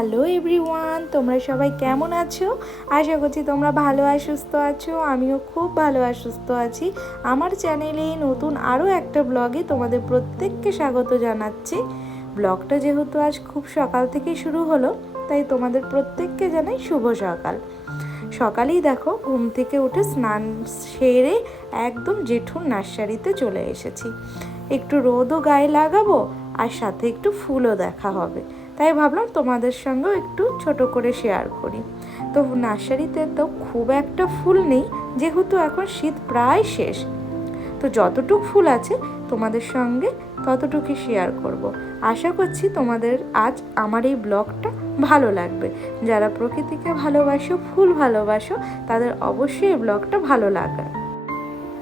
Hello everyone, তোমরা সবাই কেমন আছো? আশা করছি তোমরা ভালো আর সুস্থ আছো, আমিও খুব ভালো আর সুস্থ আছি। আমার চ্যানেলে নতুন আরও একটা ব্লগে তোমাদের প্রত্যেককে স্বাগত জানাচ্ছি। ব্লগটা যেহেতু আজ খুব সকাল থেকেই শুরু হলো, তাই তোমাদের প্রত্যেককে জানাই শুভ সকাল। সকালেই দেখো, ঘুম থেকে উঠে স্নান সেরে একদম জেঠুর নার্সারিতে চলে এসেছি। একটু রোদও গায়ে লাগাবো, আর সাথে একটু ফুলও দেখা হবে। তাই ভাবলাম তোমাদের সঙ্গেও একটু ছোট করে শেয়ার করি। তো নার্সারিতে তো খুব একটা ফুল নেই, যেহেতু এখন শীত প্রায় শেষ। তো যতটুক ফুল আছে তোমাদের সঙ্গে ততটুকুই শেয়ার করব। আশা করছি তোমাদের আজ আমার এই ব্লগটা ভালো লাগবে। যারা প্রকৃতিকে ভালোবাসো, ফুল ভালোবাসো, তাদের অবশ্যই এই ব্লগটা ভালো লাগবে।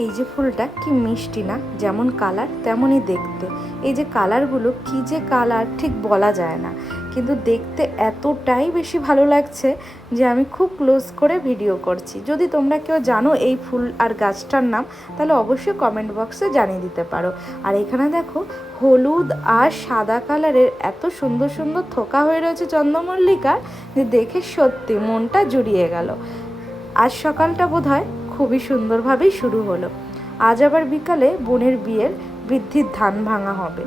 এই যে ফুলটা কি মিষ্টি না? যেমন কালার তেমনই দেখতে। এই যে কালারগুলো কি যে কালার ঠিক বলা যায় না। কিন্তু দেখতে এতটাই বেশি ভালো লাগছে যে আমি খুব ক্লোজ করে ভিডিও করছি। যদি তোমরা কেউ জানো এই ফুল আর গাছটার নাম, তাহলে অবশ্যই কমেন্ট বক্সে জানিয়ে দিতে পারো। আর এখানে দেখো, হলুদ আর সাদা কালারের এত সুন্দর সুন্দর থোকা হয়ে রয়েছে চন্দ্রমল্লিকার, যে দেখে সত্যি মনটা জুড়িয়ে গেল। আজ সকালটা বোধ হয় খুবই সুন্দরভাবেই শুরু হলো। আজ আবার বিকালে বোনের বিয়ের বৃদ্ধির ধান ভাঙা হবে।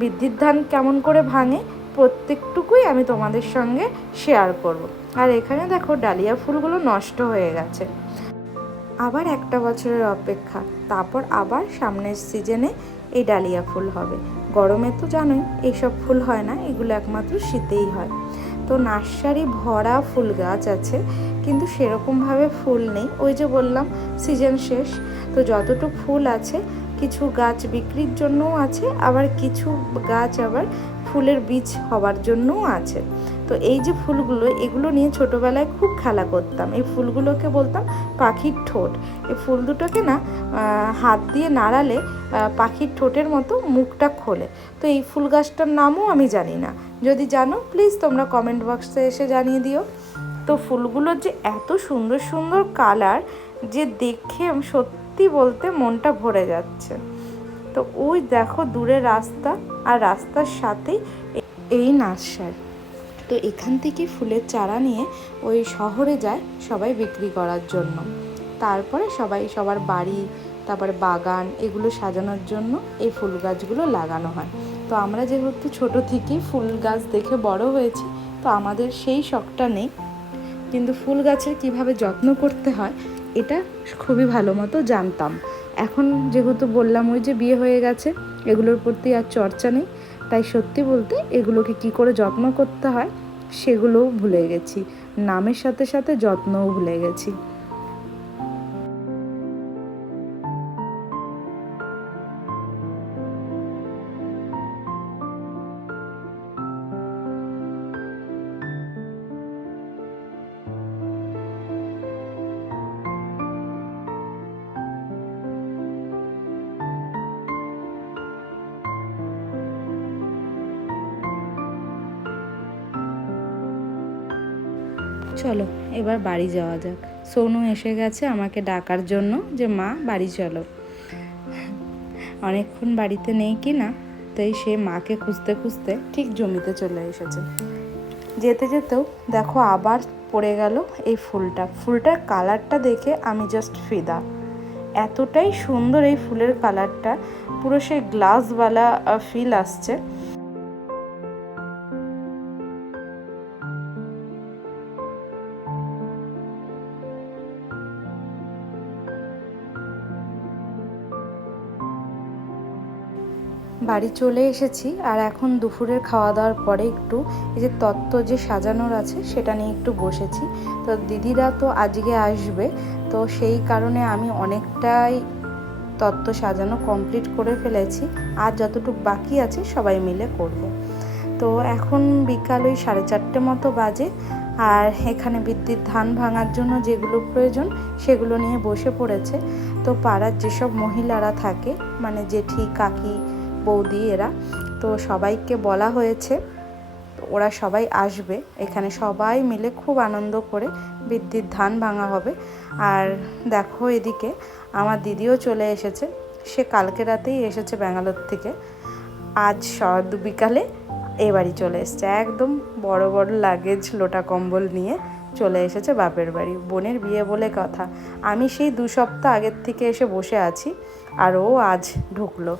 বৃদ্ধির ধান কেমন করে ভাঙে প্রত্যেকটুকুই আমি তোমাদের সঙ্গে শেয়ার করব। আর এখানে দেখো ডালিয়া ফুলগুলো নষ্ট হয়ে গেছে। আবার একটা বছরের অপেক্ষা, তারপর আবার সামনের সিজনে এই ডালিয়া ফুল হবে। গরমে তো জানোই, এইসব ফুল হয় না, এগুলো একমাত্র শীতেই হয়। তো নার্সারি ভরা ফুল গাছ আছে কিন্তু সেরকমভাবে ফুল নেই। ওই যে বললাম, সিজন শেষ। তো যতটুকু ফুল আছে, কিছু গাছ বিক্রির জন্যও আছে, আবার কিছু গাছ আবার ফুলের বীজ হওয়ার জন্যও আছে। তো এই যে ফুলগুলো, এগুলো নিয়ে ছোটোবেলায় খুব খেলা করতাম। এই ফুলগুলোকে বলতাম পাখির ঠোঁট। এই ফুল দুটোকে না হাত দিয়ে নাড়ালে পাখির ঠোঁটের মতো মুখটা খোলে। তো এই ফুল গাছটার নামও আমি জানি না। যদি জানো, প্লিজ তোমরা কমেন্ট বক্সে এসে জানিয়ে দিও। তো ফুলগুলোর যে এত সুন্দর সুন্দর কালার যে দেখে সত্যি বলতে মনটা ভরে যাচ্ছে। তো ওই দেখো দূরে রাস্তা আর রাস্তার সাথেই এই নার্সারি। তো এখান থেকে ফুলের চারা নিয়ে ওই শহরে যায় সবাই বিক্রি করার জন্য। তারপরে সবাই সবার বাড়ি, তারপরে বাগান এগুলো সাজানোর জন্য এই ফুল গাছগুলো লাগানো হয়। তো আমরা যেহেতু ছোট থেকেই ফুল গাছ দেখে বড় হয়েছি, তো আমাদের সেই শখটা নেই। কিন্তু ফুল গাছের কীভাবে যত্ন করতে হয়, এটা খুবই ভালো মতো জানতাম। এখন যেহেতু বললাম ওই যে বিয়ে হয়ে গেছে, এগুলোর প্রতি আর চর্চা নেই, তাই সত্যি বলতে এগুলোকে কি করে যত্ন করতে হয়, সেগুলোও ভুলে গেছি। নামের সাথে সাথে যত্নও ভুলে গেছি। চলো, এবার বাড়ি যাওয়া যাক। সোনু এসে গেছে আমাকে ডাকার জন্য যে, মা, বাড়ি চলো। অনেকক্ষণ বাড়িতে নেই কি না, তাই সে মাকে খুঁজতে খুঁজতে ঠিক জমিতে চলে এসেছে। যেতে যেতেও দেখো আবার পড়ে গেল এই ফুলটা। ফুলটার কালারটা দেখে আমি জাস্ট ফিদা। এতটাই সুন্দর এই ফুলের কালারটা, পুরো সেই গ্লাসওয়ালা ফিল আসছে। বাড়ি চলে এসেছি আর এখন দুপুরের খাওয়া দাওয়ার পরে একটু এই যে তত্ত্ব যে সাজানোর আছে সেটা নিয়ে একটু বসেছি। তো দিদিরা তো আজকে আসবে, তো সেই কারণে আমি অনেকটাই তত্ত্ব সাজানো কমপ্লিট করে ফেলেছি। আর যতটুকু বাকি আছে সবাই মিলে করব। তো এখন বিকাল ওই সাড়ে চারটে মতো বাজে আর এখানে বিদ্যুৎ ধান ভাঙার জন্য যেগুলো প্রয়োজন সেগুলো নিয়ে বসে পড়েছে। তো পাড়ার যেসব মহিলারা থাকে মানে জেঠি, কাকি বৌদি এরা। তো সবাইকে বলা হয়েছে ওরা সবাই আসবে। এখানে সবাই মিলে খুব আনন্দ করে বিদ্যুৎ ধান ভাঙা হবে। আর দেখো এদিকে আমার দিদিও চলে এসেছে। সে কালকে রাতেই এসেছে ব্যাঙ্গালোর থেকে। আজ বিকালে এই বাড়ি চলে এসছে। একদম বড় বড় লাগেজ লোটা কম্বল নিয়ে চলে এসেছে বাপের বাড়ি। বোনের বিয়ে বলে কথা। আমি সেই দু সপ্তাহ আগের থেকে এসে বসে আছি, আর ও আজ ঢুকলো।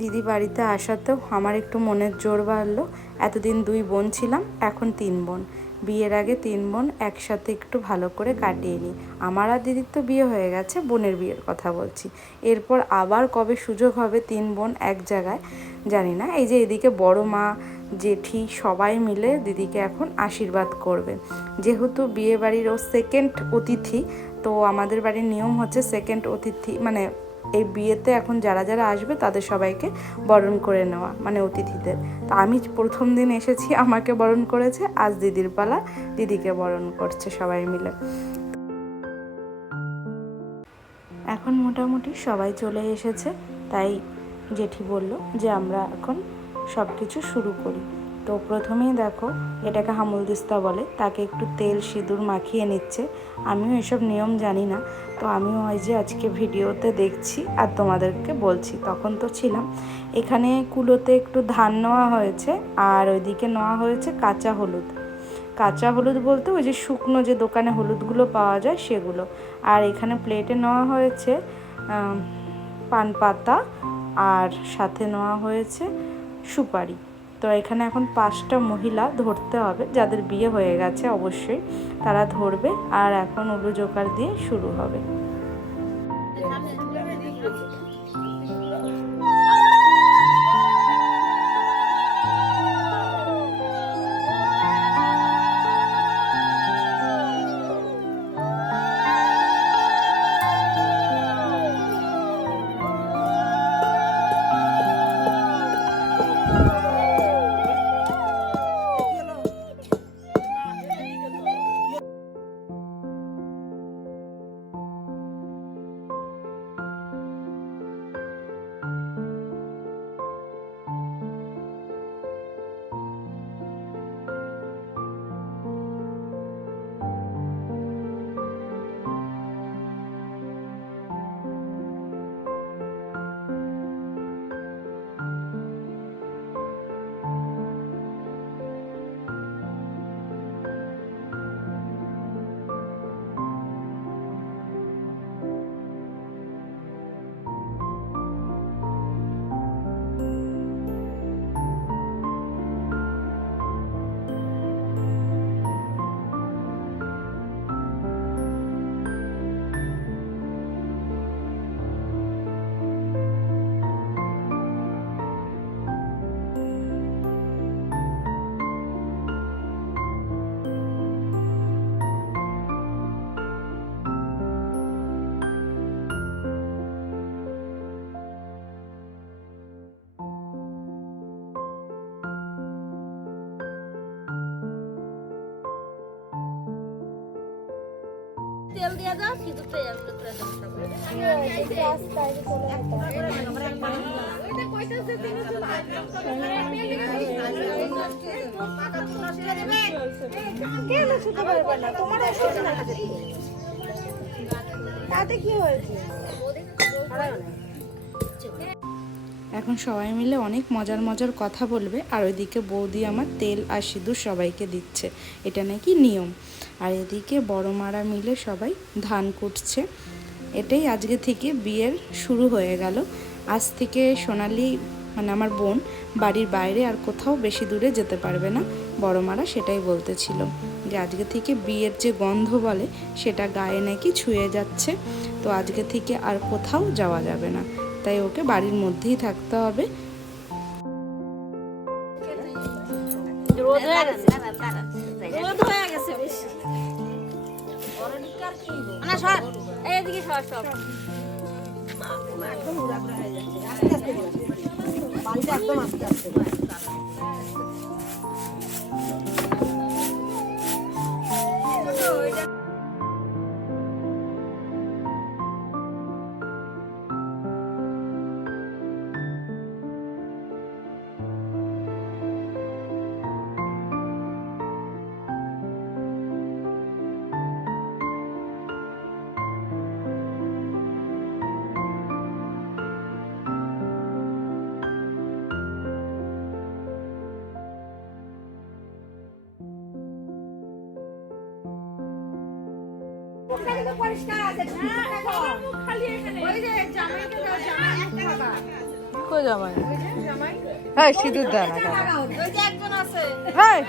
দিদি বাড়িতে আসাতেও আমার একটু মনের জোর বাড়লো। এতদিন দুই বোন ছিলাম, এখন তিন বোন। বিয়ের আগে তিন বোন একসাথে একটু ভালো করে কাটিয়ে নিই। আমার আর দিদির তো বিয়ে হয়ে গেছে, বোনের বিয়ের কথা বলছি। এরপর আবার কবে সুযোগ হবে তিন বোন এক জায়গায়, জানি না। এই যে এদিকে বড় মা, জেঠি সবাই মিলে দিদিকে এখন আশীর্বাদ করবে যেহেতু বিয়ে বাড়ির ও সেকেন্ড অতিথি, তো আমাদের বাড়ির নিয়ম হচ্ছে সেকেন্ড অতিথি মানে এই বিয়েতে এখন যারা যারা আসবে তাদের সবাইকে বরণ করে নেওয়া মানে অতিথিদের। তো আমি প্রথম দিন এসেছি, আমাকে বরণ করেছে, আজ দিদির পালা, দিদিকে বরণ করছে সবাই মিলে। এখন মোটামুটি সবাই চলে এসেছে, তাই জেঠি বলল যে আমরা এখন সব কিছু শুরু করি। তো প্রথমেই দেখো, এটাকে হামুল দিস্তা বলে, তাকে একটু তেল সিঁদুর মাখিয়ে নিচ্ছে। আমিও এসব নিয়ম জানি না তো আমিও ওই যে আজকে ভিডিওতে দেখছি আর তোমাদেরকে বলছি, তখন তো ছিলাম। এখানে কুলোতে একটু ধান নেওয়া হয়েছে আর ওইদিকে নেওয়া হয়েছে কাঁচা হলুদ। কাঁচা হলুদ বলতে ওই যে শুকনো যে দোকানে হলুদগুলো পাওয়া যায় সেগুলো। আর এখানে প্লেটে নেওয়া হয়েছে পান পাতা আর সাথে নেওয়া হয়েছে সুপারি। তো এখানে এখন পাঁচটা মহিলা ধরতে হবে, যাদের বিয়ে হয়ে গেছে অবশ্যই তারা ধরবে আর এখন উলু জোকার দিয়ে শুরু হবে। তেল দিয়ে দাও এর ভিতরে দাও এখন সবাই মিলে অনেক মজার মজার কথা বলবে আর ওইদিকে বৌদি আমার তেল আর সিঁদুর সবাইকে দিচ্ছে। এটা নাকি নিয়ম। আর এদিকে বড় মারা মিলে সবাই ধান কুটছে। এটাই আজকে থেকে বিয়ের শুরু হয়ে গেল। আজ থেকে সোনালি মানে আমার বোন, বাড়ির বাইরে আর কোথাও বেশি দূরে যেতে পারবে না, বড় মারা সেটাই বলতেছিল। যে আজকে থেকে বিয়ের যে গন্ধ বলে, সেটা গায়ে নাকি ছুঁয়ে যাচ্ছে। তো আজকে থেকে আর কোথাও যাওয়া যাবে না। তাই ওকে বাড়ির মধ্যেই থাকতে হবে। রোদ হয়ে গেছে বেশি। না সর। এইদিকে সর সর। একদম একদম আস্তে আস্তে সর কো জামাই হ্যাঁ সিঁদুর দেয় না কেন? ওই যে একজন আছে। হ্যাঁ।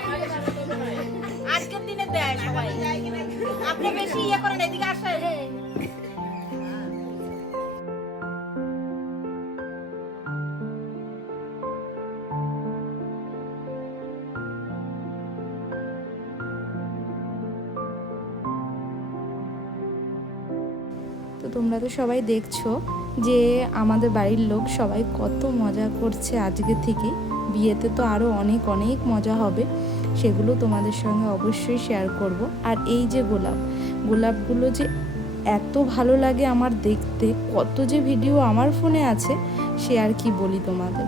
আজকের দিনে দেয় সবাই। আপনি বেশি ইয়ে করেন এদিকে আসেন। তো তোমরা তো সবাই দেখছ যে আমাদের বাড়ির লোক সবাই কত মজা করছে আজকে থেকে। বিয়েতে তো আরও অনেক অনেক মজা হবে, সেগুলো তোমাদের সঙ্গে অবশ্যই শেয়ার করব। আর এই যে গোলাপ, গোলাপগুলো যে এত ভালো লাগে আমার দেখতে, কত যে ভিডিও আমার ফোনে আছে, সে আর কি বলি তোমাদের।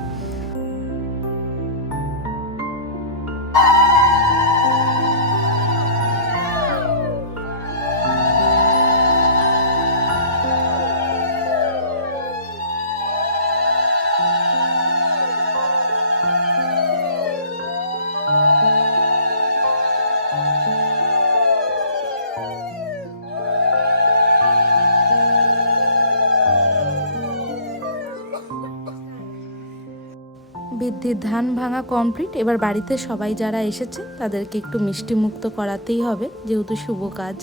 বৃদ্ধির ধান ভাঙা কমপ্লিট এবার বাড়িতে সবাই যারা এসেছে, তাদেরকে একটু মিষ্টি মুক্ত করাতেই হবে, যেহেতু শুভ কাজ।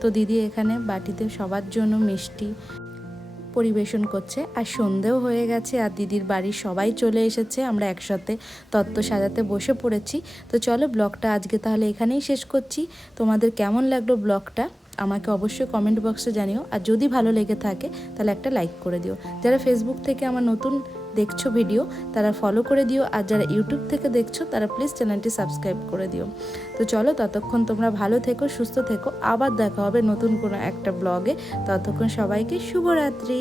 তো দিদি এখানে বাটিতে সবার জন্য মিষ্টি পরিবেশন করছে, আর সন্ধেও হয়ে গেছে, আর দিদির বাড়ির সবাই চলে এসেছে। আমরা একসাথে তত্ত্ব সাজাতে বসে পড়েছি। তো চলো ব্লগটা আজকে তাহলে এখানেই শেষ করছি। তোমাদের কেমন লাগল ব্লগটা? আমাকে অবশ্যই কমেন্ট বক্সে জানিও। আর যদি ভালো লেগে থাকে, তাহলে একটা লাইক করে দিও। যারা ফেসবুক থেকে আমার নতুন দেখছ ভিডিও, তারা ফলো করে দিও। আর যারা ইউটিউব থেকে দেখছ, তারা প্লিজ চ্যানেলটি সাবস্ক্রাইব করে দিও। তো চলো ততক্ষণ তোমরা ভালো থেকো, সুস্থ থেকো। আবার দেখা হবে নতুন কোনো একটা ব্লগে ততক্ষণ সবাইকে শুভরাত্রি।